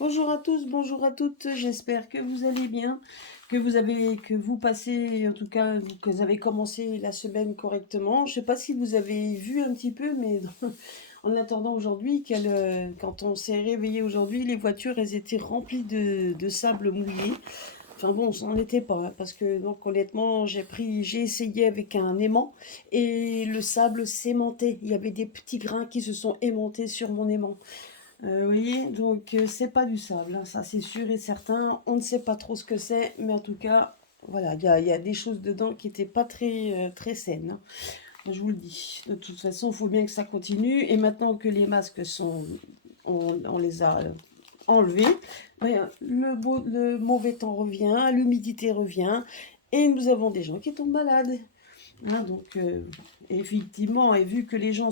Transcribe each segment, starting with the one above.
Bonjour à tous, bonjour à toutes, j'espère que vous allez bien, que vous passez, en tout cas, que vous avez commencé la semaine correctement. Je ne sais pas si vous avez vu un petit peu, mais en attendant aujourd'hui, quand on s'est réveillé aujourd'hui, les voitures, elles étaient remplies de sable mouillé. Enfin bon, ça n'en était pas, hein, parce que donc honnêtement, j'ai essayé avec un aimant et le sable s'aimantait. Il y avait des petits grains qui se sont aimantés sur mon aimant. Vous voyez, donc c'est pas du sable, hein, ça c'est sûr et certain. On ne sait pas trop ce que c'est, mais en tout cas, voilà, il y a des choses dedans qui n'étaient pas très saines, hein. Je vous le dis. De toute façon, il faut bien que ça continue. Et maintenant que les masques on les a enlevés, ben, le mauvais temps revient, l'humidité revient, et nous avons des gens qui tombent malades. Hein, donc, effectivement, et vu que les gens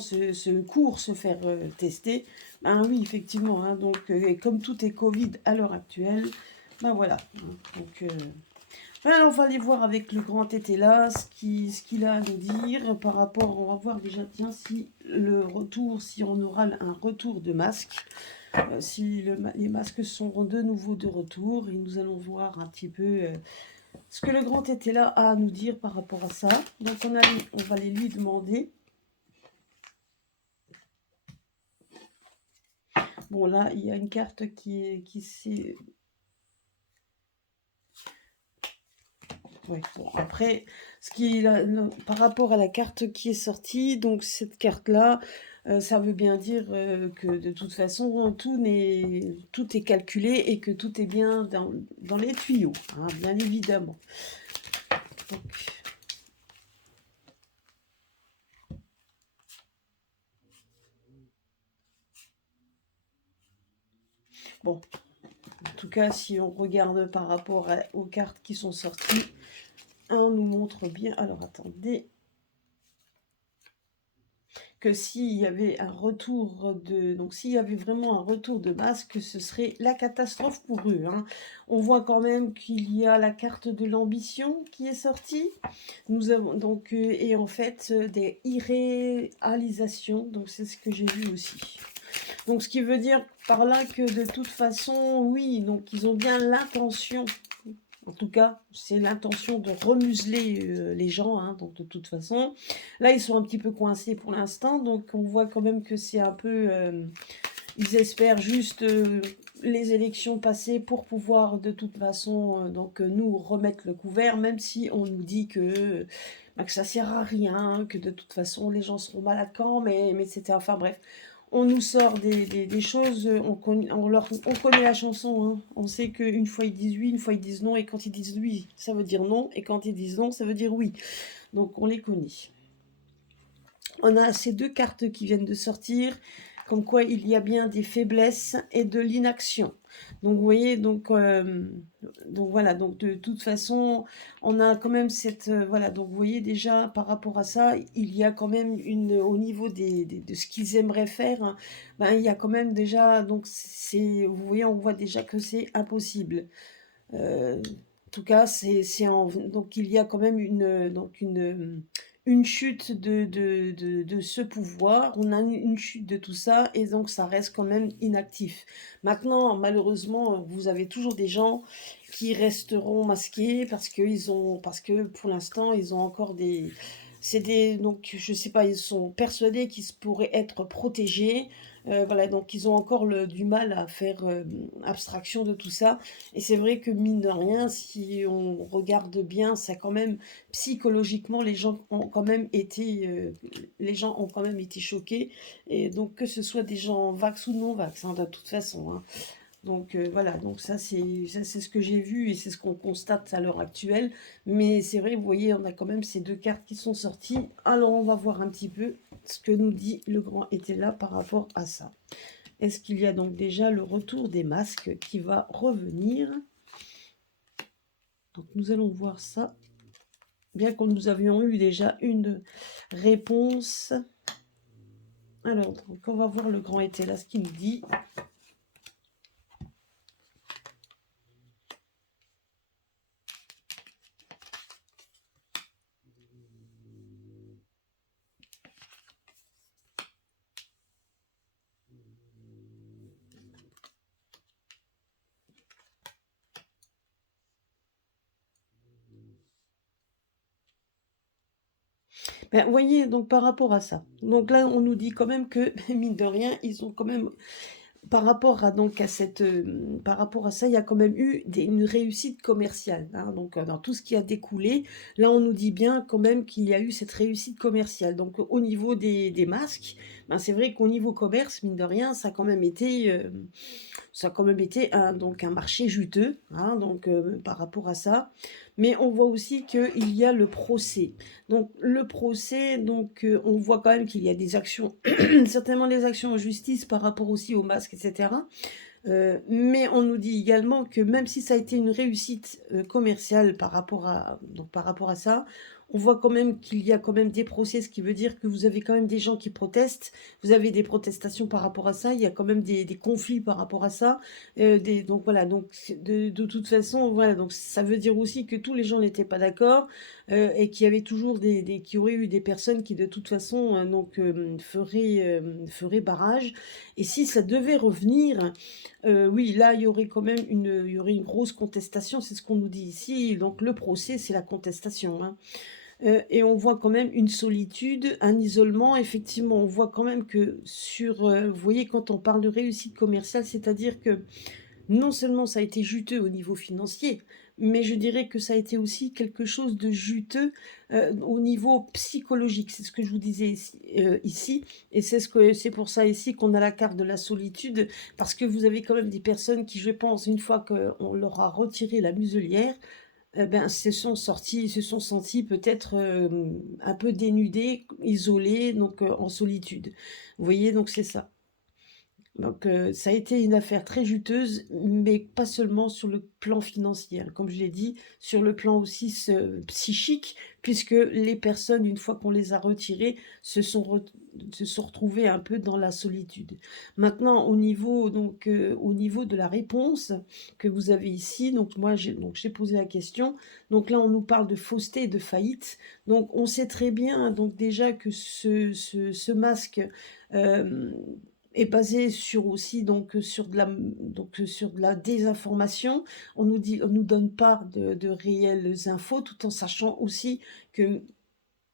courent se faire tester, ben oui, effectivement, hein, donc, et comme tout est Covid à l'heure actuelle, ben voilà, hein, donc, voilà, on va aller voir avec le grand tété là ce qu'il a à nous dire par rapport, on va voir déjà, tiens, si on aura un retour de masque, si les masques sont de nouveau de retour, et nous allons voir un petit peu ce que le grand était là à nous dire par rapport à ça. Donc on va aller lui demander. Bon là, il y a une carte qui s'est... Ouais, bon, après, par rapport à la carte qui est sortie, donc cette carte-là, ça veut bien dire que de toute façon, tout est calculé et que tout est bien dans les tuyaux, hein, bien évidemment. Donc, bon, en tout cas, si on regarde par rapport aux cartes qui sont sorties, on nous montre bien. Alors attendez, que s'il y avait un retour donc s'il y avait vraiment un retour de masque, ce serait la catastrophe pour eux, hein. On voit quand même qu'il y a la carte de l'ambition qui est sortie. Nous avons donc, et en fait, des irréalisations, donc c'est ce que j'ai vu aussi. Donc ce qui veut dire par là que de toute façon, oui, donc ils ont bien l'intention. En tout cas, c'est l'intention de remuseler les gens, hein, donc de toute façon. Là, ils sont un petit peu coincés pour l'instant, donc on voit quand même que c'est un peu... ils espèrent juste les élections passées pour pouvoir de toute façon nous remettre le couvert, même si on nous dit que ça sert à rien, que de toute façon les gens seront malades quand, mais c'était... Enfin bref, on nous sort des choses, on connaît la chanson, hein. On sait qu'une fois ils disent oui, une fois ils disent non, et quand ils disent oui, ça veut dire non, et quand ils disent non, ça veut dire oui. Donc on les connaît. On a ces deux cartes qui viennent de sortir, comme quoi il y a bien des faiblesses et de l'inaction. Donc vous voyez, donc voilà, donc de toute façon, on a quand même cette... voilà, donc vous voyez déjà par rapport à ça, il y a quand même au niveau de ce qu'ils aimeraient faire, hein, ben, il y a quand même déjà, donc vous voyez, on voit déjà que c'est impossible. En tout cas, donc il y a quand même une chute de ce pouvoir, on a une chute de tout ça, et donc ça reste quand même inactif. Maintenant, malheureusement, vous avez toujours des gens qui resteront masqués parce que pour l'instant, ils ont encore donc je sais pas, ils sont persuadés qu'ils pourraient être protégés. Voilà, donc ils ont encore du mal à faire abstraction de tout ça. Et c'est vrai que mine de rien, si on regarde bien, ça quand même, psychologiquement, les gens ont quand même été choqués. Et donc que ce soit des gens vax ou non vax, hein, de toute façon, hein. Donc voilà, donc ça c'est ce que j'ai vu et c'est ce qu'on constate à l'heure actuelle. Mais c'est vrai, vous voyez, on a quand même ces deux cartes qui sont sorties. Alors on va voir un petit peu ce que nous dit le grand était là par rapport à ça. Est-ce qu'il y a donc déjà le retour des masques qui va revenir? Donc nous allons voir ça, bien que nous avions eu déjà une réponse. Alors, donc on va voir le grand était là, ce qu'il nous dit. Ben, vous voyez, donc par rapport à ça, donc là, on nous dit quand même que, mine de rien, ils ont quand même par rapport à donc à cette, par rapport à ça, il y a quand même eu une réussite commerciale, hein, donc dans tout ce qui a découlé, là, on nous dit bien quand même qu'il y a eu cette réussite commerciale. Donc au niveau des masques, ben, c'est vrai qu'au niveau commerce, mine de rien, ça a quand même été un marché juteux, hein, donc par rapport à ça. Mais on voit aussi qu'il y a le procès. Donc le procès, donc on voit quand même qu'il y a des actions, certainement des actions en justice par rapport aussi aux masques, etc. Mais on nous dit également que même si ça a été une réussite commerciale par rapport à ça, on voit quand même qu'il y a quand même des procès, ce qui veut dire que vous avez quand même des gens qui protestent, vous avez des protestations par rapport à ça, il y a quand même des conflits par rapport à ça. Donc voilà, donc de toute façon, voilà, donc ça veut dire aussi que tous les gens n'étaient pas d'accord et qu'il y avait toujours qu'il y aurait eu des personnes qui de toute façon feraient barrage. Et si ça devait revenir, oui, là, il y aurait une grosse contestation, c'est ce qu'on nous dit ici. Donc le procès, c'est la contestation, hein. Et on voit quand même une solitude, un isolement. Effectivement, on voit quand même que vous voyez, quand on parle de réussite commerciale, c'est-à-dire que non seulement ça a été juteux au niveau financier, mais je dirais que ça a été aussi quelque chose de juteux au niveau psychologique. C'est ce que je vous disais ici, et c'est pour ça ici qu'on a la carte de la solitude, parce que vous avez quand même des personnes qui, je pense, une fois qu'on leur a retiré la muselière, ben, se sont sentis peut-être un peu dénudés, isolés, donc en solitude. Vous voyez, donc c'est ça. Donc, ça a été une affaire très juteuse, mais pas seulement sur le plan financier, hein, comme je l'ai dit, sur le plan aussi psychique, puisque les personnes, une fois qu'on les a retirées, se sont retrouvées un peu dans la solitude. Maintenant, au niveau de la réponse que vous avez ici, donc moi, j'ai posé la question. Donc là, on nous parle de fausseté et de faillite. Donc, on sait très bien, donc déjà que ce masque, euh, est basé sur aussi sur de la désinformation. On nous donne pas de réelles infos, tout en sachant aussi que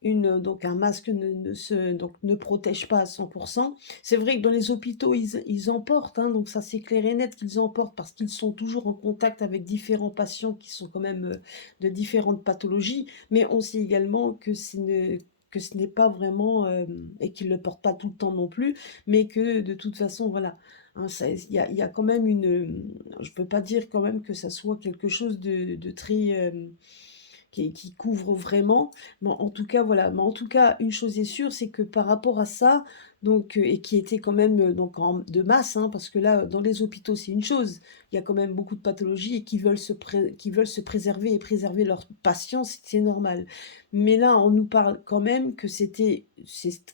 un masque ne protège pas à 100%. C'est vrai que dans les hôpitaux, ils en portent, hein, donc ça c'est clair et net qu'ils en portent parce qu'ils sont toujours en contact avec différents patients qui sont quand même de différentes pathologies, mais on sait également que ce n'est pas vraiment, et qu'ils ne le portent pas tout le temps non plus, mais que de toute façon, voilà, hein, il y a quand même je ne peux pas dire quand même que ça soit quelque chose de très... qui couvre vraiment. Mais en tout cas, voilà. Mais en tout cas, une chose est sûre, c'est que par rapport à ça, donc, et qui était quand même de masse, hein, parce que là, dans les hôpitaux, c'est une chose. Il y a quand même beaucoup de pathologies et qui veulent se préserver et préserver leurs patients, c'est normal. Mais là, on nous parle quand même que c'est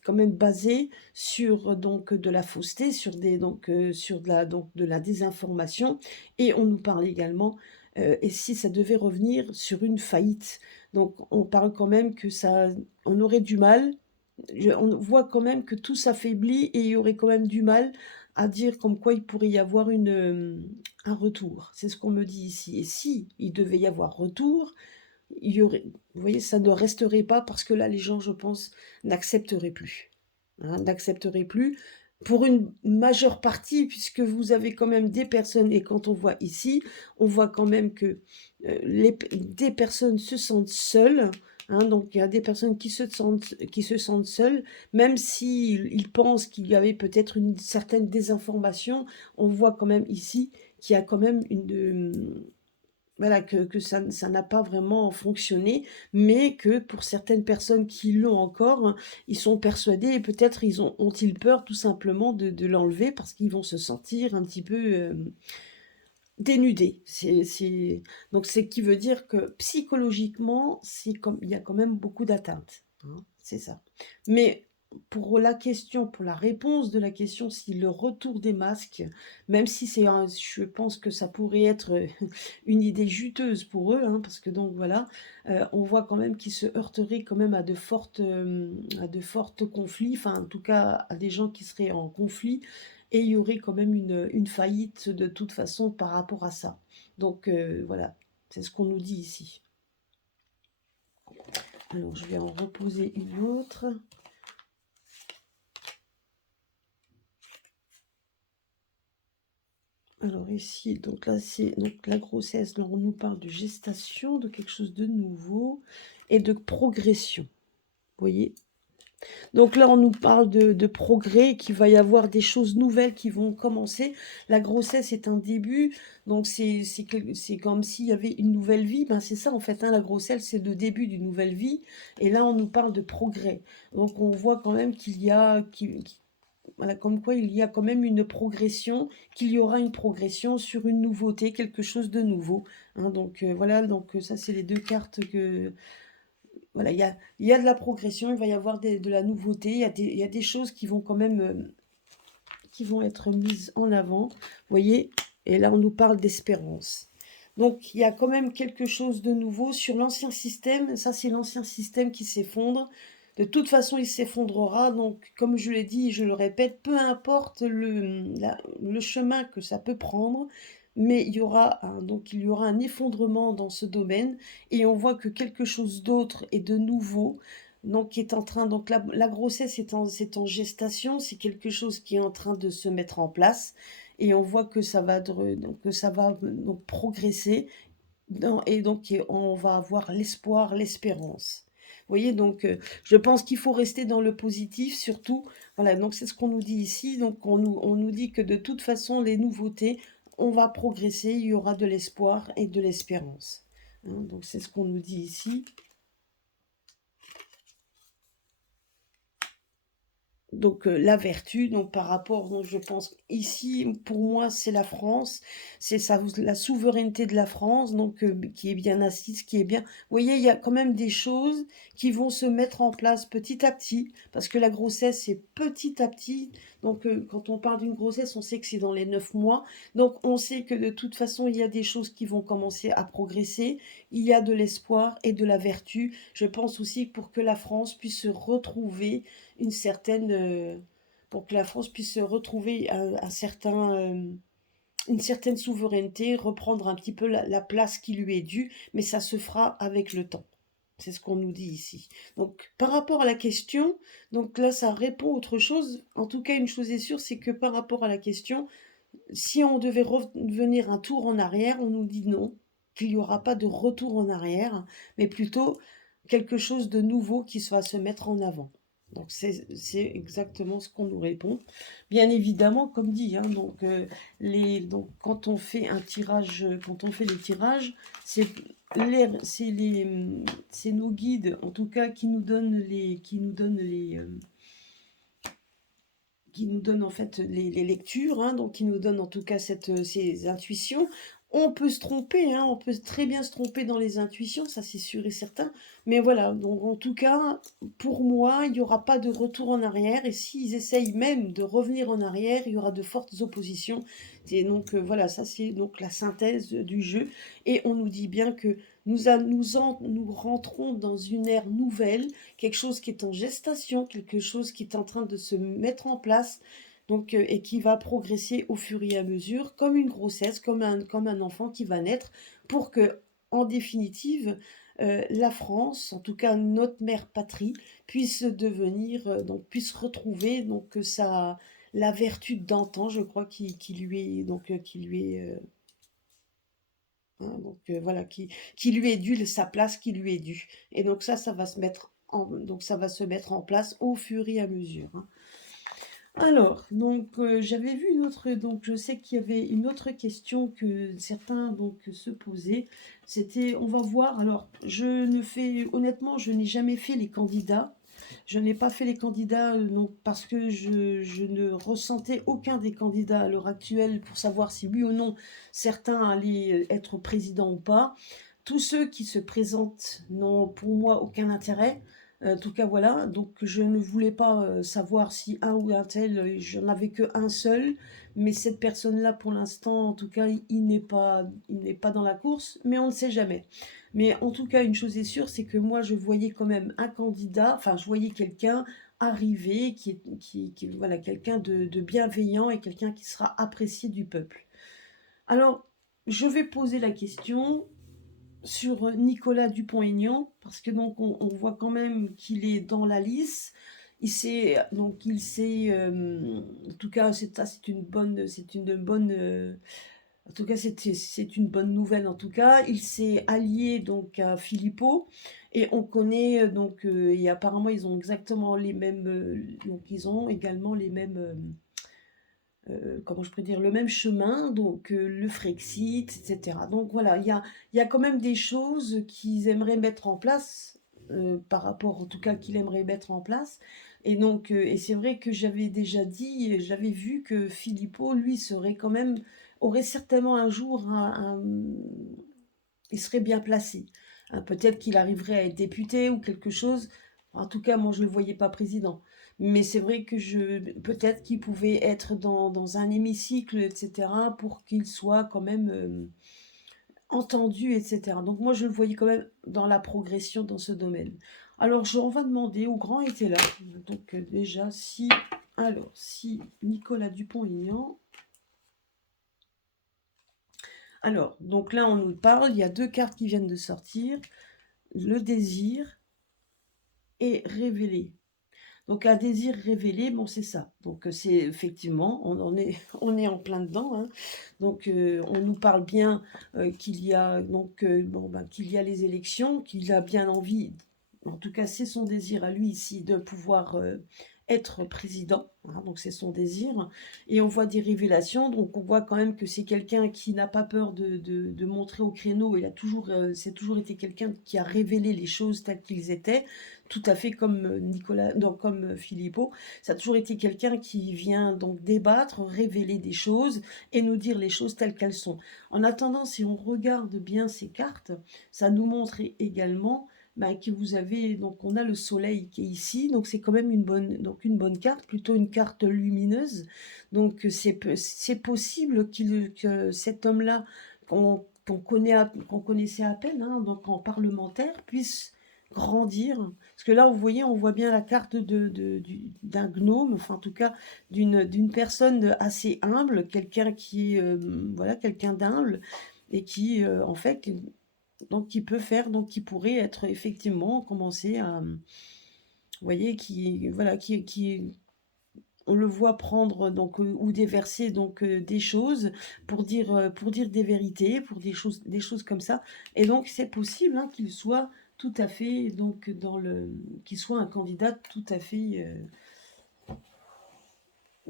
quand même basé sur de la fausseté, sur de la désinformation, et on nous parle également et si ça devait revenir sur une faillite. Donc on parle quand même que ça on aurait du mal, on voit quand même que tout s'affaiblit et il y aurait quand même du mal à dire comme quoi il pourrait y avoir un retour. C'est ce qu'on me dit ici. Et si il devait y avoir retour, il y aurait, vous voyez, ça ne resterait pas parce que là, les gens, je pense, n'accepteraient plus, hein, n'accepteraient plus pour une majeure partie, puisque vous avez quand même des personnes, et quand on voit ici, on voit quand même que des personnes se sentent seules, hein, donc il y a des personnes qui se sentent seules, même s'ils ils pensent qu'il y avait peut-être une certaine désinformation, on voit quand même ici qu'il y a quand même voilà, que ça n'a pas vraiment fonctionné, mais que pour certaines personnes qui l'ont encore, ils sont persuadés et peut-être ont-ils peur tout simplement de l'enlever parce qu'ils vont se sentir un petit peu dénudés. Donc c'est qui veut dire que psychologiquement, il y a quand même beaucoup d'atteintes, hein, c'est ça. Mais pour la réponse de la question, si le retour des masques, même si je pense que ça pourrait être une idée juteuse pour eux, hein, parce que donc voilà, on voit quand même qu'ils se heurteraient quand même à de fortes conflits, enfin en tout cas à des gens qui seraient en conflit, et il y aurait quand même une faillite de toute façon par rapport à ça. Donc voilà, c'est ce qu'on nous dit ici. Alors, je vais en reposer une autre. Alors ici, donc là, c'est donc la grossesse. Là, on nous parle de gestation, de quelque chose de nouveau et de progression. Vous voyez? Donc là, on nous parle de progrès, qu'il va y avoir des choses nouvelles qui vont commencer. La grossesse est un début, donc c'est comme s'il y avait une nouvelle vie. Ben, c'est ça en fait, hein, la grossesse, c'est le début d'une nouvelle vie. Et là, on nous parle de progrès. Donc on voit quand même qu'il y a, voilà, comme quoi il y a quand même une progression, qu'il y aura une progression sur une nouveauté, quelque chose de nouveau. Hein. Donc voilà, donc ça c'est les deux cartes que voilà, il y a de la progression, il va y avoir de la nouveauté, il y a des choses qui vont quand même qui vont être mises en avant, vous voyez, et là on nous parle d'espérance. Donc il y a quand même quelque chose de nouveau sur l'ancien système, ça c'est l'ancien système qui s'effondre. De toute façon, il s'effondrera, donc comme je l'ai dit, je le répète, peu importe le chemin que ça peut prendre, mais donc il y aura un effondrement dans ce domaine, et on voit que quelque chose d'autre et de nouveau donc qui est en train, donc la grossesse c'est en gestation, c'est quelque chose qui est en train de se mettre en place, et on voit que ça va, donc, que ça va donc progresser, et donc on va avoir l'espoir, l'espérance. Vous voyez, donc je pense qu'il faut rester dans le positif surtout. Voilà, donc c'est ce qu'on nous dit ici. Donc on nous dit que de toute façon, les nouveautés, on va progresser, il y aura de l'espoir et de l'espérance. Hein, donc c'est ce qu'on nous dit ici. Donc la vertu, donc par rapport, donc je pense ici, pour moi, c'est la France, c'est ça, la souveraineté de la France, donc qui est bien assise, qui est bien. Vous voyez, il y a quand même des choses qui vont se mettre en place petit à petit, parce que la grossesse, c'est petit à petit. Donc quand on parle d'une grossesse, on sait que c'est dans les 9 mois. Donc on sait que de toute façon, il y a des choses qui vont commencer à progresser. Il y a de l'espoir et de la vertu. Je pense aussi pour que la France puisse se retrouver une certaine, pour que la France puisse se retrouver une certaine souveraineté, reprendre un petit peu la place qui lui est due, mais ça se fera avec le temps. C'est ce qu'on nous dit ici. Donc, par rapport à la question, donc là, ça répond à autre chose. En tout cas, une chose est sûre, c'est que par rapport à la question, si on devait revenir un tour en arrière, on nous dit non, qu'il n'y aura pas de retour en arrière, mais plutôt quelque chose de nouveau qui va se mettre en avant. Donc c'est exactement ce qu'on nous répond. Bien évidemment, comme dit, hein, donc quand on fait un tirage, quand on fait les tirages, c'est c'est nos guides, en tout cas, qui nous donne en fait les lectures, hein, donc qui nous donne en tout cas ces intuitions. On peut se tromper, hein, on peut très bien se tromper dans les intuitions, ça c'est sûr et certain. Mais voilà, donc en tout cas, pour moi, il n'y aura pas de retour en arrière. Et s'ils essayent même de revenir en arrière, il y aura de fortes oppositions. Et donc voilà, ça c'est donc la synthèse du jeu. Et on nous dit bien que nous rentrons dans une ère nouvelle, quelque chose qui est en gestation, quelque chose qui est en train de se mettre en place, donc, et qui va progresser au fur et à mesure, comme une grossesse, comme un enfant qui va naître, pour que, en définitive, la France, en tout cas notre mère patrie, puisse devenir, donc puisse retrouver donc la vertu d'antan, je crois, qui lui est qui lui est hein, donc voilà, qui lui est due, sa place qui lui est due. Et donc ça va se mettre donc ça va se mettre en place au fur et à mesure. Hein. Alors, donc j'avais vu une autre, donc je sais qu'il y avait une autre question que certains donc se posaient. C'était, on va voir. Alors, honnêtement, je n'ai jamais fait les candidats. Je n'ai pas fait les candidats non, parce que je ne ressentais aucun des candidats à l'heure actuelle pour savoir si oui ou non certains allaient être présidents ou pas. Tous ceux qui se présentent n'ont pour moi aucun intérêt. En tout cas, voilà. Donc, je ne voulais pas savoir si un ou un tel, j'en avais qu'un seul. Mais cette personne-là, pour l'instant, en tout cas, il n'est pas dans la course. Mais on ne sait jamais. Mais en tout cas, une chose est sûre, c'est que moi, je voyais quand même un candidat, enfin, je voyais quelqu'un arriver voilà, quelqu'un de bienveillant et quelqu'un qui sera apprécié du peuple. Alors, je vais poser la question. sur Nicolas Dupont-Aignan, parce que donc on voit quand même qu'il est dans la lice. Il s'est, en tout cas, c'est une bonne, en tout cas, c'est une bonne nouvelle. En tout cas, il s'est allié donc à Philippot et on connaît donc et apparemment ils ont exactement les mêmes, donc ils ont également les mêmes. Comment je pourrais dire? Le même chemin, donc le Frexit, et cetera. Donc voilà, il y a quand même des choses qu'ils aimeraient mettre en place, par rapport en tout cas qu'il aimerait mettre en place et donc et c'est vrai que j'avais déjà dit et j'avais vu que Philippot, lui, serait quand même aurait certainement un jour il serait bien placé. Hein, peut-être qu'il arriverait à être député ou quelque chose. En tout cas, moi, je ne le voyais pas président. Mais c'est vrai que peut-être qu'il pouvait être dans un hémicycle, etc., pour qu'il soit quand même entendu, etc. Donc moi, je le voyais quand même dans la progression dans ce domaine. Alors, on va demander, au grand était là. Donc déjà, si Nicolas Dupont-Aignan. Alors, donc là, on nous parle, il y a deux cartes qui viennent de sortir. Le désir est révélé. Donc un désir révélé, bon c'est ça. Donc c'est effectivement, on est en plein dedans. Hein. Donc on nous parle bien qu'il y a qu'il y a les élections, qu'il a bien envie. En tout cas, c'est son désir à lui ici de pouvoir être président. Hein, donc c'est son désir. Et on voit des révélations. Donc on voit quand même que c'est quelqu'un qui n'a pas peur de montrer au créneau. C'est toujours été quelqu'un qui a révélé les choses telles qu'ils étaient, tout à fait comme comme Philippot. Ça a toujours été quelqu'un qui vient donc débattre, révéler des choses et nous dire les choses telles qu'elles sont. En attendant, si on regarde bien ces cartes, ça nous montre également que vous avez, donc on a le soleil qui est ici, donc c'est quand même une bonne carte, plutôt une carte lumineuse. Donc c'est possible que cet homme-là, qu'on connaissait à peine, hein, donc en parlementaire, puisse grandir. Parce que là, vous voyez, on voit bien la carte d'un gnome, enfin en tout cas d'une personne assez humble, quelqu'un qui est, voilà, quelqu'un d'humble et qui, en fait, donc qui peut faire, donc qui pourrait être effectivement commencer à, vous voyez, qui, voilà, on le voit prendre donc ou déverser donc des choses pour dire des vérités, pour des choses comme ça. Et donc c'est possible hein, qu'il soit tout à fait donc qu'il soit un candidat tout à fait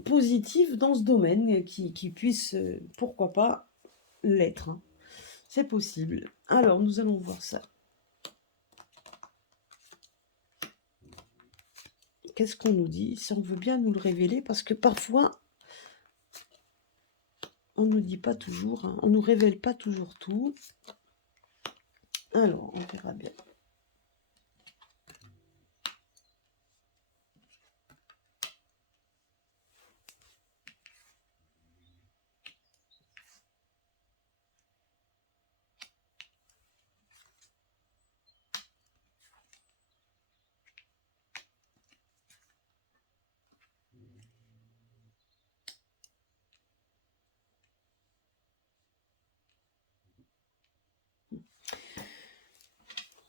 positif dans ce domaine, qui puisse pourquoi pas l'être. Hein. C'est possible. Alors nous allons voir ça. Qu'est-ce qu'on nous dit? Si on veut bien nous le révéler, parce que parfois, on ne nous dit pas toujours, hein, on ne nous révèle pas toujours tout. Alors, on verra bien.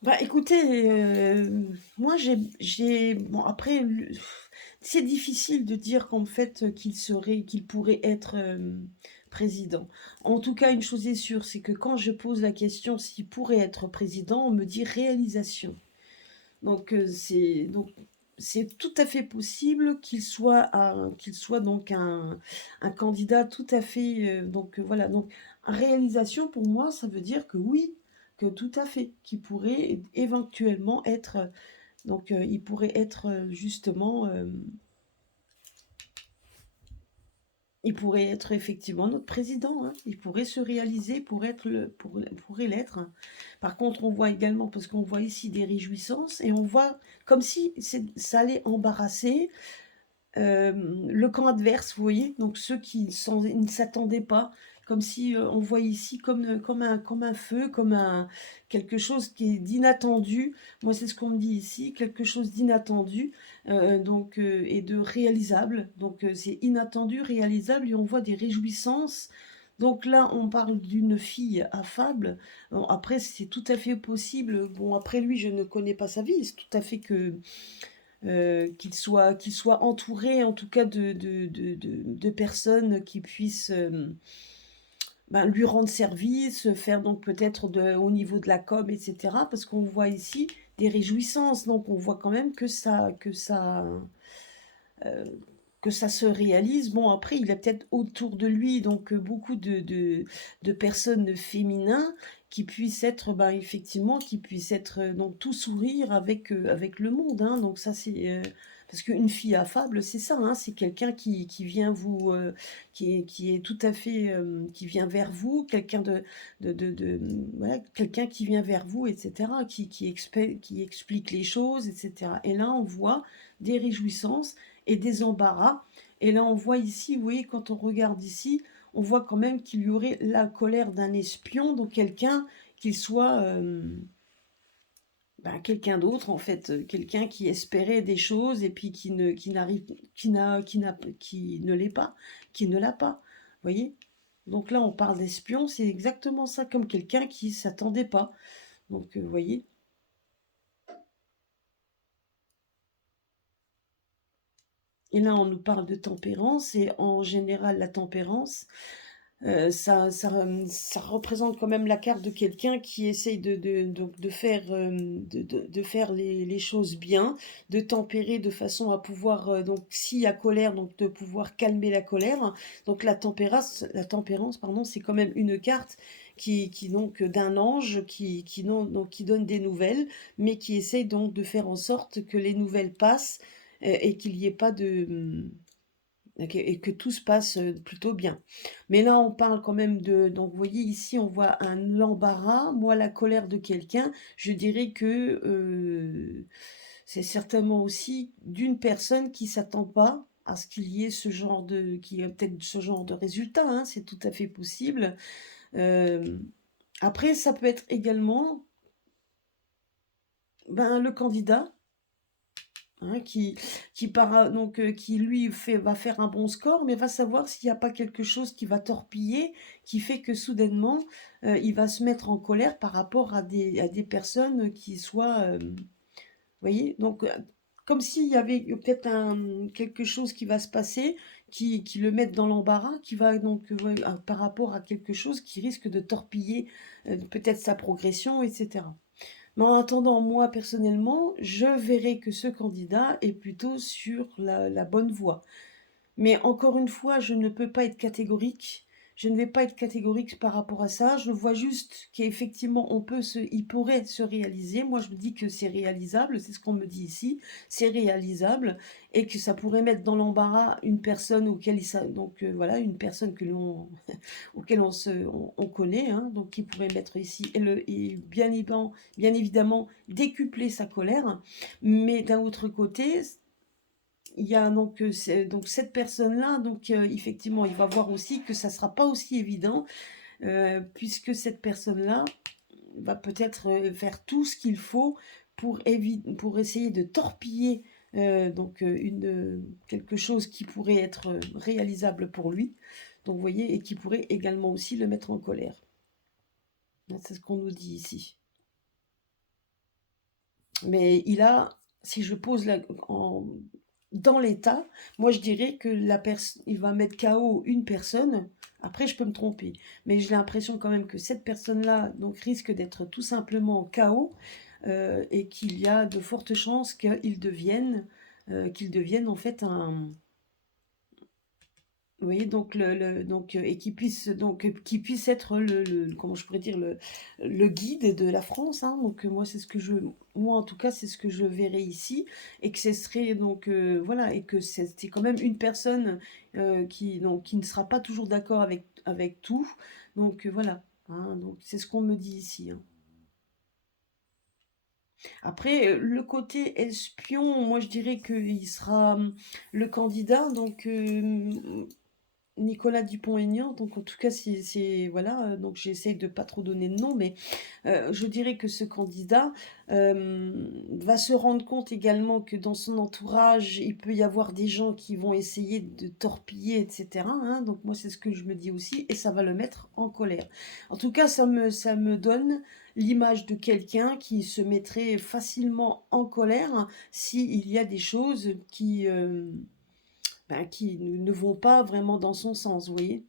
Bah écoutez, moi bon après, c'est difficile de dire qu'en fait qu'il pourrait être président. En tout cas, une chose est sûre, c'est que quand je pose la question s'il pourrait être président, on me dit réalisation. Donc c'est tout à fait possible qu'il soit donc un candidat tout à fait voilà donc réalisation pour moi ça veut dire que oui que tout à fait qu'il pourrait éventuellement être il pourrait être justement il pourrait être effectivement notre président, hein. Il pourrait se réaliser pourrait l'être. Par contre, on voit également, parce qu'on voit ici des réjouissances, et on voit comme si ça allait embarrasser le camp adverse, vous voyez, donc ceux ne s'attendaient pas, comme si on voit ici comme un feu, quelque chose qui est d'inattendu. Moi, c'est ce qu'on me dit ici, quelque chose d'inattendu, et de réalisable. Donc c'est inattendu, réalisable, et on voit des réjouissances. Donc là, on parle d'une fille affable. Bon, après, c'est tout à fait possible. Bon, après lui, je ne connais pas sa vie. C'est tout à fait que qu'il soit entouré, en tout cas, de personnes qui puissent ben, lui rendre service, faire donc peut-être au niveau de la com, etc. Parce qu'on voit ici des réjouissances. Donc on voit quand même euh, que ça se réalise. Bon, après, il a peut-être autour de lui donc beaucoup de personnes féminins qui puissent être, ben, effectivement, qui puissent être donc tout sourire avec le monde. Hein. Donc ça, c'est parce qu'une fille affable, c'est ça, hein, c'est quelqu'un qui vient qui est tout à fait, qui vient vers vous, quelqu'un voilà, quelqu'un qui vient vers vous, etc., qui explique les choses, etc. Et là, on voit des réjouissances et des embarras. Et là, on voit ici, vous voyez, quand on regarde ici, on voit quand même qu'il y aurait la colère d'un espion, donc quelqu'un qui soit ben, quelqu'un d'autre, en fait, quelqu'un qui espérait des choses et puis qui n'arrive, qui ne l'est pas, qui ne l'a pas. Vous voyez? Donc là, on parle d'espion, c'est exactement ça, comme quelqu'un qui s'attendait pas. Donc, vous voyez? Et là, on nous parle de tempérance, et en général, la tempérance, ça représente quand même la carte de quelqu'un qui essaye de faire, de faire les choses bien, de tempérer de façon à pouvoir, donc s'il y a colère, donc de pouvoir calmer la colère. Donc la tempérance, pardon, c'est quand même une carte qui donc d'un ange qui donne des nouvelles, mais qui essaye donc de faire en sorte que les nouvelles passent et qu'il n'y ait pas de et que tout se passe plutôt bien. Mais là, on parle quand même donc vous voyez ici, on voit un embarras, moi, la colère de quelqu'un, je dirais que c'est certainement aussi d'une personne qui s'attend pas à ce qu'il y ait qu'il y ait peut-être ce genre de résultat, hein, c'est tout à fait possible. Euh, Après, ça peut être également ben, le candidat, hein, qui lui va faire un bon score, mais va savoir s'il n'y a pas quelque chose qui va torpiller, qui fait que soudainement, il va se mettre en colère par rapport à des personnes qui soient, voyez? Donc, comme s'il y avait peut-être quelque chose qui va se passer, qui le mette dans l'embarras, qui va donc, ouais, par rapport à quelque chose qui risque de torpiller peut-être sa progression, etc. Mais en attendant, moi, personnellement, je verrais que ce candidat est plutôt sur la bonne voie. Mais encore une fois, je ne peux pas être catégorique. Je ne vais pas être catégorique par rapport à ça. Je vois juste qu'effectivement, il pourrait se réaliser. Moi, je me dis que c'est réalisable. C'est ce qu'on me dit ici. C'est réalisable et que ça pourrait mettre dans l'embarras une personne donc voilà, une personne auquel on connaît, hein, donc qui pourrait mettre ici et bien évidemment décupler sa colère. Mais d'un autre côté, il y a donc cette personne-là, donc effectivement, il va voir aussi que ça sera pas aussi évident, puisque cette personne-là va peut-être faire tout ce qu'il faut pour essayer de torpiller donc quelque chose qui pourrait être réalisable pour lui. Donc vous voyez, et qui pourrait également aussi le mettre en colère. C'est ce qu'on nous dit ici. Mais si je pose dans l'état, moi je dirais que il va mettre KO une personne. Après, je peux me tromper, mais j'ai l'impression quand même que cette personne-là donc risque d'être tout simplement KO et qu'il y a de fortes chances qu'il devienne en fait un, vous voyez, donc, et qui puisse être comment je pourrais dire, le guide de la France, hein. Donc, moi, en tout cas, c'est ce que je verrais ici. Et que ce serait, donc, voilà, et que c'est quand même une personne qui ne sera pas toujours d'accord avec tout. Donc, voilà. Hein, donc, c'est ce qu'on me dit ici. Hein. Après, le côté espion, moi, je dirais qu'il sera le candidat, donc. Nicolas Dupont-Aignan, donc en tout cas, voilà, donc j'essaye de pas trop donner de nom, mais je dirais que ce candidat va se rendre compte également que dans son entourage, il peut y avoir des gens qui vont essayer de torpiller, etc., hein. Donc moi, c'est ce que je me dis aussi, et ça va le mettre en colère. En tout cas, ça me donne l'image de quelqu'un qui se mettrait facilement en colère s'il y a des choses qui ne vont pas vraiment dans son sens, vous voyez?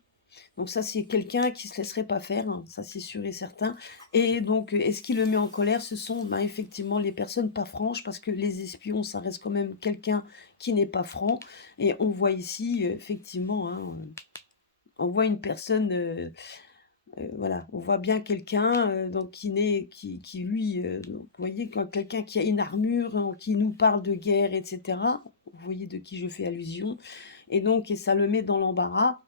Donc ça, c'est quelqu'un qui se laisserait pas faire, hein, ça c'est sûr et certain. Et donc, et ce qui le met en colère, ce sont effectivement les personnes pas franches, parce que les espions, ça reste quand même quelqu'un qui n'est pas franc. Et on voit ici, effectivement, hein, on voit une personne, voilà, on voit bien quelqu'un donc qui lui, donc, vous voyez, quand quelqu'un qui a une armure, hein, qui nous parle de guerre, etc. Vous voyez de qui je fais allusion. Et donc, et ça le met dans l'embarras.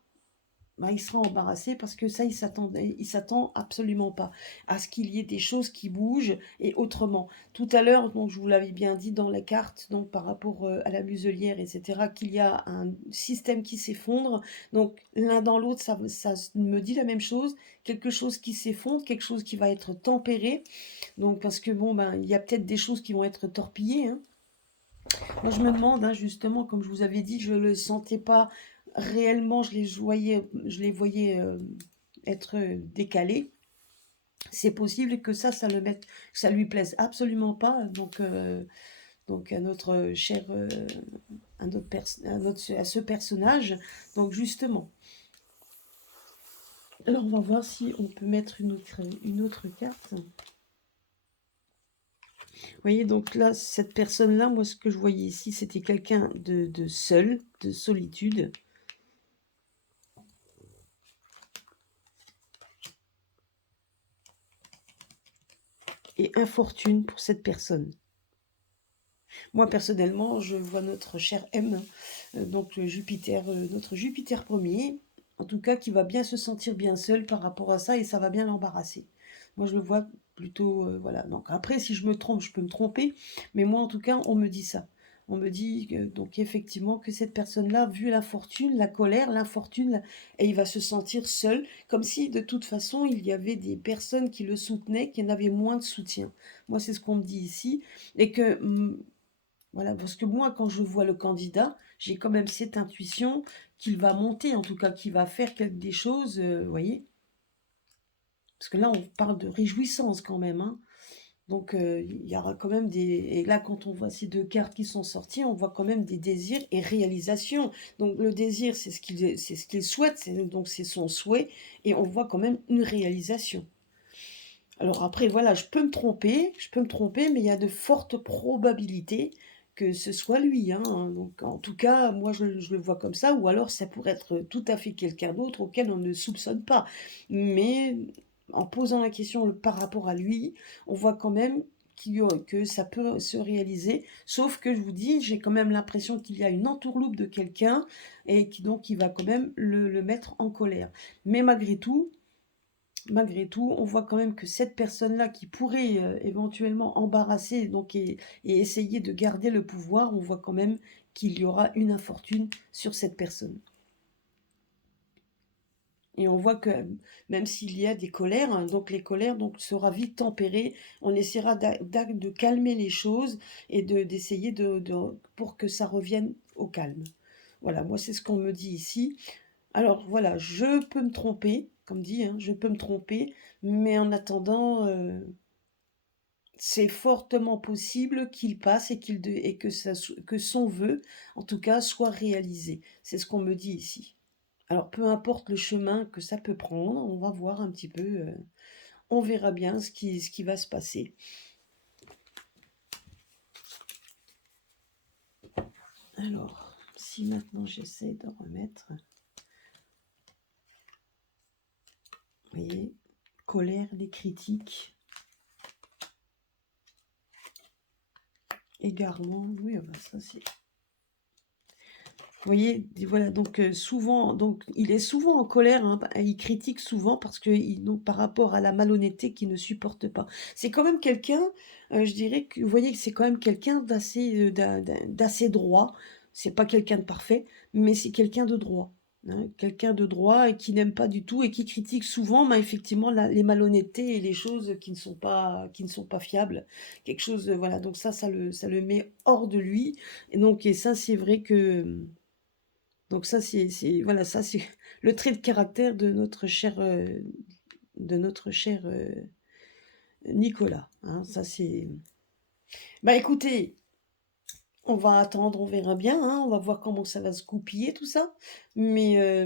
Il sera embarrassé parce que ça, il s'attend absolument pas à ce qu'il y ait des choses qui bougent et autrement. Tout à l'heure, donc je vous l'avais bien dit dans la carte, donc par rapport à la muselière, etc., qu'il y a un système qui s'effondre. Donc l'un dans l'autre, ça me dit la même chose. Quelque chose qui s'effondre, quelque chose qui va être tempéré. Donc parce que bon, il y a peut-être des choses qui vont être torpillées, hein. Moi, je me demande, hein, justement, comme je vous avais dit, je ne le sentais pas réellement, je les voyais être décalés. C'est possible que ça le mette, que ça lui plaise absolument pas. Donc à notre cher, à ce personnage. Donc justement. Alors on va voir si on peut mettre une autre carte. Vous voyez, donc là, cette personne-là, moi, ce que je voyais ici, c'était quelqu'un de seul, de solitude. Et infortune pour cette personne. Moi, personnellement, je vois notre cher M, donc Jupiter, notre Jupiter premier, en tout cas, qui va bien se sentir bien seul par rapport à ça, et ça va bien l'embarrasser. Moi, je le vois plutôt, voilà. Donc après, si je me trompe, je peux me tromper, mais moi, en tout cas, on me dit ça. On me dit donc effectivement que cette personne-là, vu l'infortune, la colère, l'infortune, et il va se sentir seul, comme si de toute façon il y avait des personnes qui le soutenaient, qui en avaient moins de soutien. Moi, c'est ce qu'on me dit ici, et que voilà, parce que moi, quand je vois le candidat, j'ai quand même cette intuition qu'il va monter, en tout cas, qu'il va faire des choses, vous voyez. Parce que là, on parle de réjouissance quand même, hein. Donc, il y aura quand même des... Et là, quand on voit ces deux cartes qui sont sorties, on voit quand même des désirs et réalisations. Donc, le désir, c'est ce qu'il souhaite, donc c'est son souhait, et on voit quand même une réalisation. Alors après, voilà, je peux me tromper, mais il y a de fortes probabilités que ce soit lui, hein. Donc, en tout cas, moi, je le vois comme ça, ou alors ça pourrait être tout à fait quelqu'un d'autre auquel on ne soupçonne pas. Mais en posant la question par rapport à lui, on voit quand même que ça peut se réaliser, sauf que je vous dis, j'ai quand même l'impression qu'il y a une entourloupe de quelqu'un, et qui donc il va quand même le mettre en colère. Mais malgré tout, on voit quand même que cette personne-là qui pourrait éventuellement embarrasser donc, et essayer de garder le pouvoir, on voit quand même qu'il y aura une infortune sur cette personne. Et on voit que même s'il y a des colères, hein, donc les colères donc, sera vite tempérées, on essaiera de calmer les choses et d'essayer pour que ça revienne au calme. Voilà, moi c'est ce qu'on me dit ici. Alors voilà, je peux me tromper, comme dit, hein, je peux me tromper, mais en attendant, c'est fortement possible qu'il passe et que son vœu, en tout cas, soit réalisé. C'est ce qu'on me dit ici. Alors peu importe le chemin que ça peut prendre, on va voir un petit peu, on verra bien ce qui va se passer. Alors, si maintenant j'essaie de remettre, vous voyez, colère, les critiques, égarement, oui, ça c'est... Vous voyez, voilà, donc souvent, donc il est souvent en colère, hein, il critique souvent parce que donc, par rapport à la malhonnêteté qu'il ne supporte pas. C'est quand même quelqu'un, je dirais que vous voyez que c'est quand même quelqu'un d'assez droit. C'est pas quelqu'un de parfait, mais c'est quelqu'un de droit. hein, quelqu'un de droit et qui n'aime pas du tout et qui critique souvent, bah, effectivement, les malhonnêtetés et les choses qui ne sont pas fiables. Quelque chose, voilà, donc ça le met hors de lui. Et donc, et ça, c'est vrai que, donc ça, voilà, ça, c'est le trait de caractère de notre cher Nicolas, hein. Ça, c'est. Bah, écoutez, on va attendre, on verra bien, hein, on va voir comment ça va se goupiller tout ça. Mais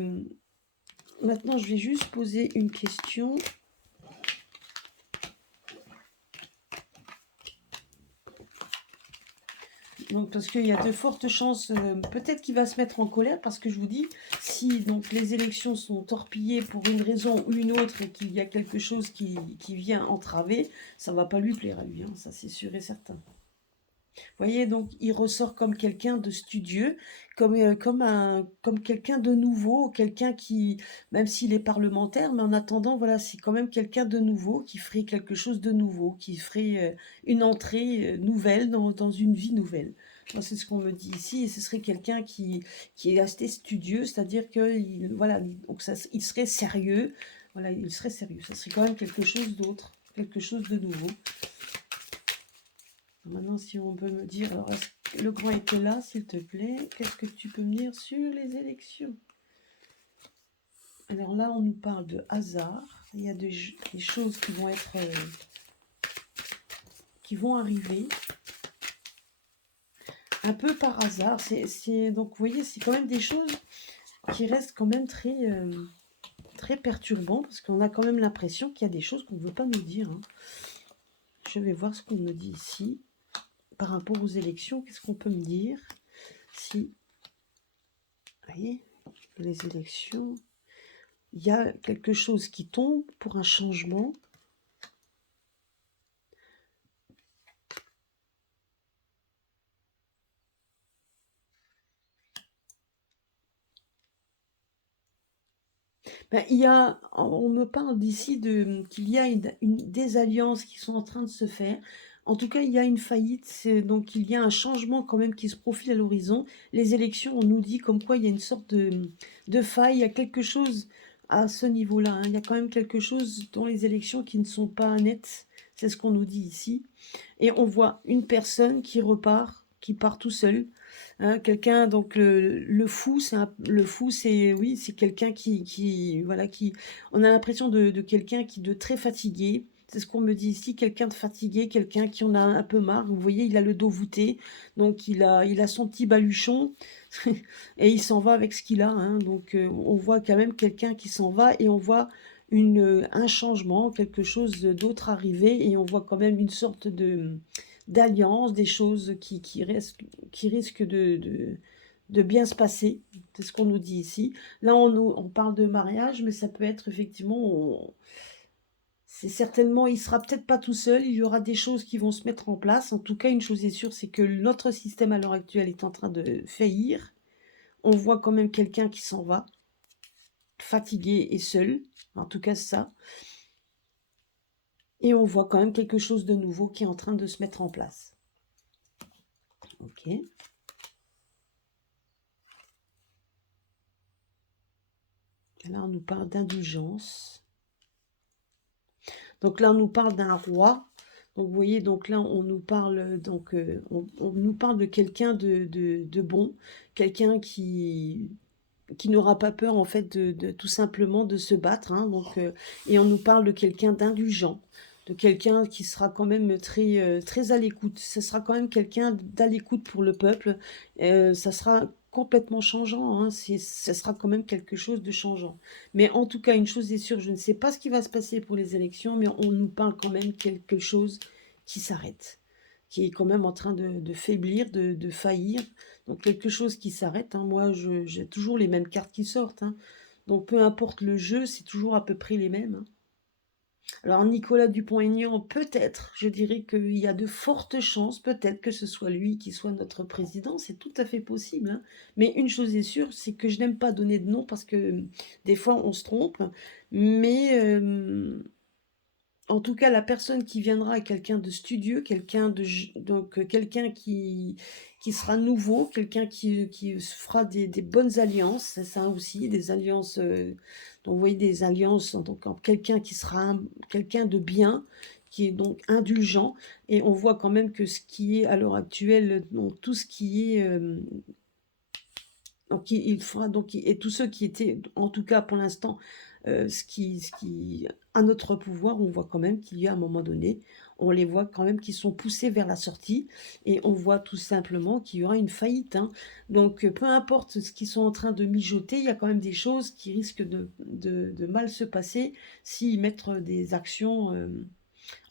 maintenant, je vais juste poser une question. Donc, parce qu'il y a de fortes chances, peut-être qu'il va se mettre en colère, parce que je vous dis, si donc les élections sont torpillées pour une raison ou une autre et qu'il y a quelque chose qui vient entraver, ça va pas lui plaire à lui, hein, ça c'est sûr et certain. Vous voyez, donc il ressort comme quelqu'un de studieux, comme quelqu'un de nouveau, quelqu'un qui, même s'il est parlementaire, mais en attendant, voilà, c'est quand même quelqu'un de nouveau qui ferait quelque chose de nouveau, qui ferait une entrée nouvelle dans une vie nouvelle. Moi, c'est ce qu'on me dit ici, et ce serait quelqu'un qui est assez studieux, c'est-à-dire que, voilà, donc il serait sérieux, voilà, il serait sérieux. Ça serait quand même quelque chose d'autre, quelque chose de nouveau. Maintenant, si on peut me dire, alors, est-ce que le grand était là, s'il te plaît, qu'est-ce que tu peux me dire sur les élections? Alors là, on nous parle de hasard. Il y a des choses qui vont être, qui vont arriver un peu par hasard. Donc, vous voyez, c'est quand même des choses qui restent quand même très perturbantes, parce qu'on a quand même l'impression qu'il y a des choses qu'on ne veut pas nous dire, hein. Je vais voir ce qu'on me dit ici par rapport aux élections. Qu'est-ce qu'on peut me dire? Si, vous voyez, les élections, il y a quelque chose qui tombe pour un changement. Ben, on me parle d'ici qu'il y a des alliances qui sont en train de se faire. En tout cas, il y a une faillite, donc il y a un changement quand même qui se profile à l'horizon. Les élections, on nous dit comme quoi il y a une sorte de faille, il y a quelque chose à ce niveau-là, hein. Il y a quand même quelque chose dans les élections qui ne sont pas nettes, c'est ce qu'on nous dit ici. Et on voit une personne qui part tout seul. Hein, quelqu'un, donc le fou, le fou, c'est oui, c'est quelqu'un voilà, on a l'impression de quelqu'un de très fatigué. C'est ce qu'on me dit ici, quelqu'un de fatigué, quelqu'un qui en a un peu marre. Vous voyez, il a le dos voûté, donc il a son petit baluchon et il s'en va avec ce qu'il a, hein. Donc on voit quand même quelqu'un qui s'en va et on voit un changement, quelque chose d'autre arriver et on voit quand même une sorte d'alliance, des choses qui risquent de bien se passer. C'est ce qu'on nous dit ici. Là, on parle de mariage, mais ça peut être effectivement, c'est certainement, il sera peut-être pas tout seul, il y aura des choses qui vont se mettre en place. En tout cas, une chose est sûre, c'est que notre système à l'heure actuelle est en train de faillir. On voit quand même quelqu'un qui s'en va, fatigué et seul. En tout cas, ça. Et on voit quand même quelque chose de nouveau qui est en train de se mettre en place. Ok. Là, on nous parle d'indulgence. Donc là, on nous parle d'un roi. Donc vous voyez, donc là, on nous parle, on nous parle de quelqu'un de bon, quelqu'un qui n'aura pas peur en fait tout simplement de se battre, hein. Donc, et on nous parle de quelqu'un d'indulgent, de quelqu'un qui sera quand même très à l'écoute. Ce sera quand même quelqu'un d'à l'écoute pour le peuple. Ça sera complètement changeant, hein. Ça sera quand même quelque chose de changeant. Mais en tout cas, une chose est sûre, je ne sais pas ce qui va se passer pour les élections, mais on nous parle quand même quelque chose qui s'arrête, qui est quand même en train de faiblir, de faillir. Donc quelque chose qui s'arrête, hein. Moi, j'ai toujours les mêmes cartes qui sortent, hein. Donc peu importe le jeu, c'est toujours à peu près les mêmes, hein. Alors Nicolas Dupont-Aignan, peut-être, je dirais qu'il y a de fortes chances, peut-être que ce soit lui qui soit notre président, c'est tout à fait possible, hein. Mais une chose est sûre, c'est que je n'aime pas donner de nom parce que des fois on se trompe, mais en tout cas, la personne qui viendra est quelqu'un de studieux, donc quelqu'un qui sera nouveau, quelqu'un qui se fera des bonnes alliances, c'est ça aussi, des alliances, donc vous voyez des alliances, donc quelqu'un qui sera quelqu'un de bien, qui est donc indulgent, et on voit quand même que ce qui est à l'heure actuelle, donc tout ce qui est donc il fera donc et tous ceux qui étaient, en tout cas pour l'instant, ce qui à notre pouvoir, on voit quand même qu'il y a un moment donné, on les voit quand même qui sont poussés vers la sortie et on voit tout simplement qu'il y aura une faillite, hein. Donc peu importe ce qu'ils sont en train de mijoter, il y a quand même des choses qui risquent de mal se passer s'ils mettent, des actions,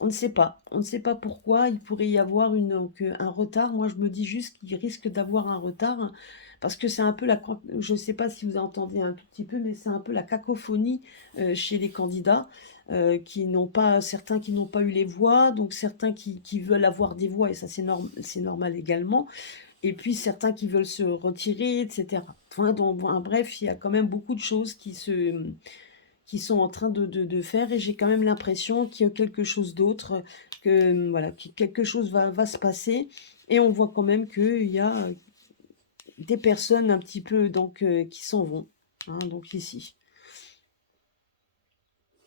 on ne sait pas. On ne sait pas pourquoi. Il pourrait y avoir un retard. Moi, je me dis juste qu'il risque d'avoir un retard, hein, parce que c'est un peu je ne sais pas si vous entendez un tout petit peu, mais c'est un peu la cacophonie chez les candidats, certains qui n'ont pas eu les voix, donc certains qui veulent avoir des voix, et ça c'est normal également, et puis certains qui veulent se retirer, etc. Enfin, bref, il y a quand même beaucoup de choses qui sont en train de faire, et j'ai quand même l'impression qu'il y a quelque chose d'autre, que voilà, que quelque chose va se passer, et on voit quand même qu'il y a des personnes un petit peu donc qui s'en vont, hein, donc ici.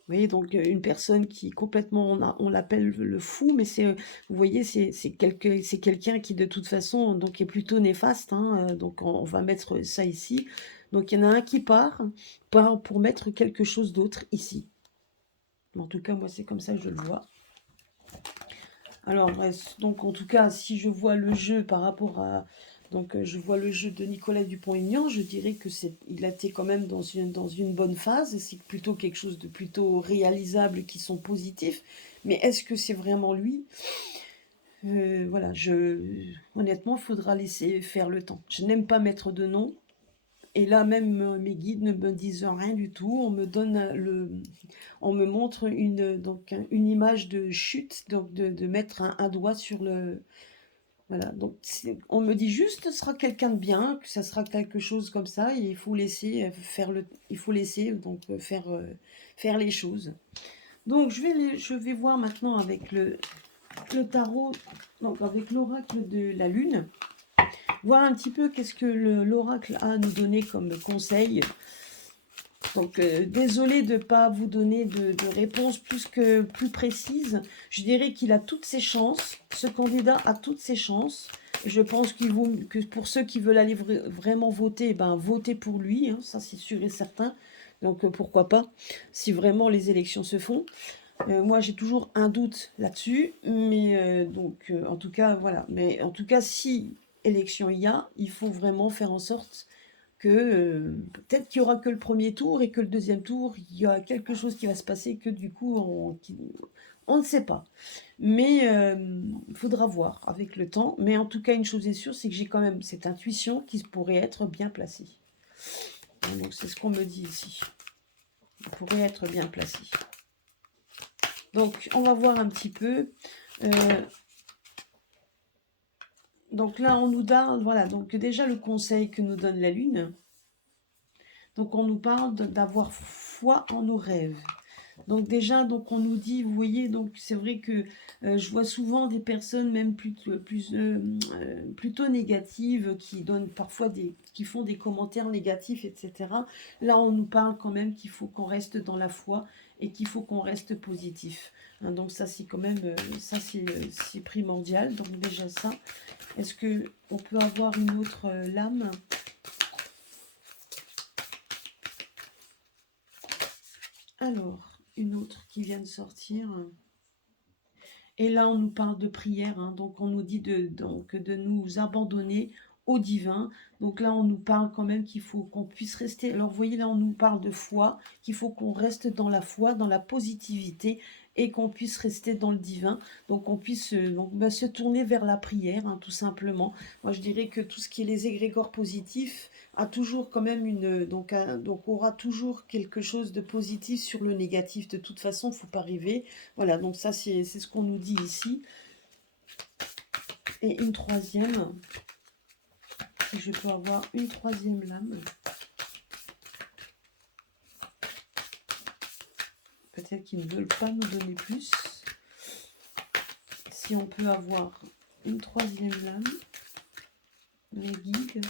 Vous voyez, donc une personne qui complètement, on l'appelle le fou, mais vous voyez, c'est quelqu'un qui de toute façon donc est plutôt néfaste, hein, donc on va mettre ça ici. Donc il y en a un qui part pour mettre quelque chose d'autre ici. En tout cas, moi c'est comme ça que je le vois. Alors, donc en tout cas, si je vois le jeu par rapport à... Donc je vois le jeu de Nicolas Dupont-Aignan, je dirais que il a été quand même dans une bonne phase, c'est plutôt quelque chose de plutôt réalisable qui sont positifs, mais est-ce que c'est vraiment lui? Voilà, honnêtement, il faudra laisser faire le temps. Je n'aime pas mettre de nom, et là même mes guides ne me disent rien du tout, on me montre une image de chute, donc de mettre un doigt sur le... Voilà, donc on me dit juste ce sera quelqu'un de bien, que ça sera quelque chose comme ça, et il faut laisser faire les choses. Donc je vais voir maintenant avec le tarot, donc avec l'oracle de la lune, voir un petit peu qu'est-ce que l'oracle a à nous donner comme conseil. Donc, désolé de ne pas vous donner de réponse plus précise. Je dirais qu'il a toutes ses chances. Ce candidat a toutes ses chances. Je pense que pour ceux qui veulent aller vraiment voter, ben, votez pour lui, hein, ça c'est sûr et certain. Donc, pourquoi pas, si vraiment les élections se font. Moi, j'ai toujours un doute là-dessus. Mais en tout cas, voilà. Mais en tout cas, si élection il y a, il faut vraiment faire en sorte que peut-être qu'il y aura que le premier tour, et que le deuxième tour, il y a quelque chose qui va se passer que du coup, on ne sait pas. Mais il faudra voir avec le temps. Mais en tout cas, une chose est sûre, c'est que j'ai quand même cette intuition qui pourrait être bien placée. Donc c'est ce qu'on me dit ici. Il pourrait être bien placé. Donc on va voir un petit peu. Donc là, on nous donne, voilà, donc déjà le conseil que nous donne la Lune. Donc on nous parle d'avoir foi en nos rêves. Donc déjà, donc on nous dit, vous voyez, donc c'est vrai que je vois souvent des personnes même plutôt négatives, qui donnent parfois qui font des commentaires négatifs, etc. Là, on nous parle quand même qu'il faut qu'on reste dans la foi et qu'il faut qu'on reste positif. Hein, donc ça, c'est quand même, ça c'est primordial. Donc déjà ça. Est-ce que on peut avoir une autre lame? Alors, une autre qui vient de sortir. Et là, on nous parle de prière, hein, donc on nous dit de nous abandonner au divin. Donc là, on nous parle quand même qu'il faut qu'on puisse rester. Alors, vous voyez, là, on nous parle de foi, qu'il faut qu'on reste dans la foi, dans la positivité, et qu'on puisse rester dans le divin. Donc, qu'on puisse se tourner vers la prière, hein, tout simplement. Moi, je dirais que tout ce qui est les égrégores positifs a toujours quand même donc aura toujours quelque chose de positif sur le négatif. De toute façon, il ne faut pas rêver. Voilà, donc ça, c'est ce qu'on nous dit ici. Et une troisième, si je peux avoir une troisième lame. Peut-être qu'ils ne veulent pas nous donner plus. Si on peut avoir une troisième lame, les guides.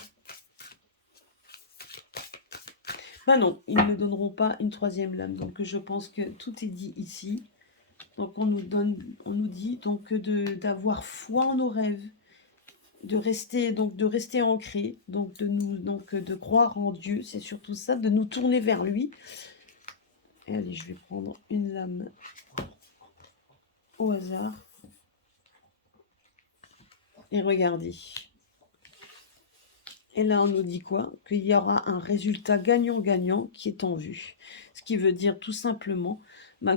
Ben non, ils ne donneront pas une troisième lame. Donc je pense que tout est dit ici. Donc on nous dit donc d'avoir foi en nos rêves, de rester ancré, donc de croire en Dieu, c'est surtout ça, de nous tourner vers lui. Et allez, je vais prendre une lame au hasard. Et regardez. Et là, on nous dit quoi? Qu'il y aura un résultat gagnant-gagnant qui est en vue. Ce qui veut dire tout simplement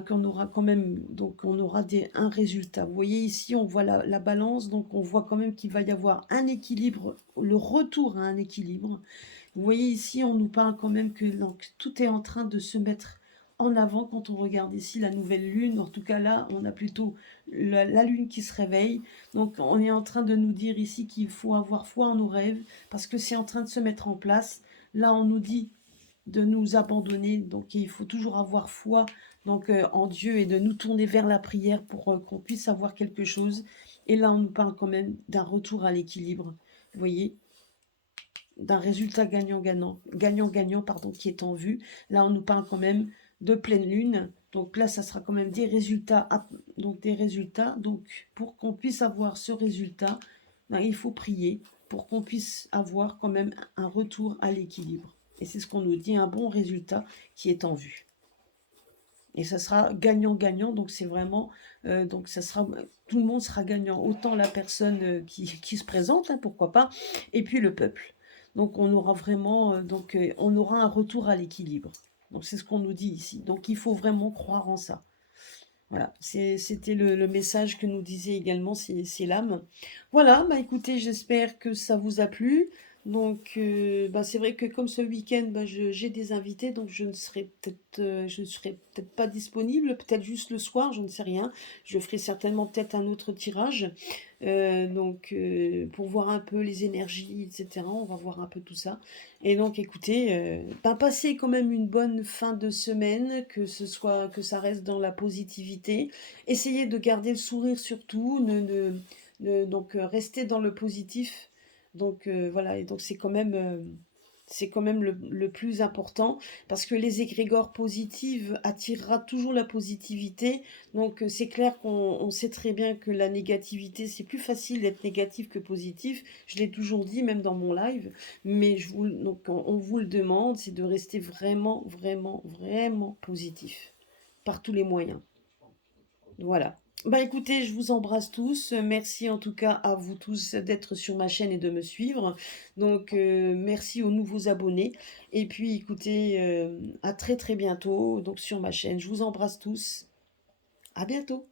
qu'on aura quand même, donc on aura un résultat. Vous voyez ici, on voit la balance, donc on voit quand même qu'il va y avoir un équilibre, le retour à un équilibre. Vous voyez ici, on nous parle quand même que donc, tout est en train de se mettre en avant quand on regarde ici la nouvelle lune. En tout cas là, on a plutôt la lune qui se réveille. Donc on est en train de nous dire ici qu'il faut avoir foi en nos rêves parce que c'est en train de se mettre en place. Là, on nous dit de nous abandonner. Donc il faut toujours avoir foi donc, en Dieu et de nous tourner vers la prière pour qu'on puisse avoir quelque chose. Et là, on nous parle quand même d'un retour à l'équilibre. Vous voyez, d'un résultat gagnant-gagnant, pardon, qui est en vue. Là, on nous parle quand même de pleine lune. Donc là, ça sera quand même des résultats. Donc des résultats. Donc pour qu'on puisse avoir ce résultat, ben, il faut prier pour qu'on puisse avoir quand même un retour à l'équilibre. Et c'est ce qu'on nous dit, un bon résultat qui est en vue. Et ça sera gagnant-gagnant, donc c'est vraiment, donc ça sera, tout le monde sera gagnant, autant la personne qui se présente, hein, pourquoi pas, et puis le peuple. Donc on aura vraiment, on aura un retour à l'équilibre. Donc c'est ce qu'on nous dit ici. Donc il faut vraiment croire en ça. Voilà, c'était le message que nous disait également ces lames. Voilà, bah écoutez, j'espère que ça vous a plu. Donc, bah, c'est vrai que comme ce week-end, bah, j'ai des invités, donc je ne serai peut-être pas disponible, peut-être juste le soir, je ne sais rien. Je ferai certainement peut-être un autre tirage, pour voir un peu les énergies, etc. On va voir un peu tout ça. Et donc, écoutez, ben, passez quand même une bonne fin de semaine, que ça reste dans la positivité. Essayez de garder le sourire surtout, donc restez dans le positif. Donc voilà, et donc c'est quand même le plus important parce que les égrégores positives attirera toujours la positivité. Donc c'est clair qu'on sait très bien que la négativité, c'est plus facile d'être négatif que positif. Je l'ai toujours dit, même dans mon live. Mais donc on vous le demande, c'est de rester vraiment, vraiment, vraiment positif par tous les moyens. Voilà. Bah écoutez, je vous embrasse tous. Merci en tout cas à vous tous d'être sur ma chaîne et de me suivre. Donc merci aux nouveaux abonnés. Et puis écoutez, à très très bientôt donc sur ma chaîne. Je vous embrasse tous. À bientôt.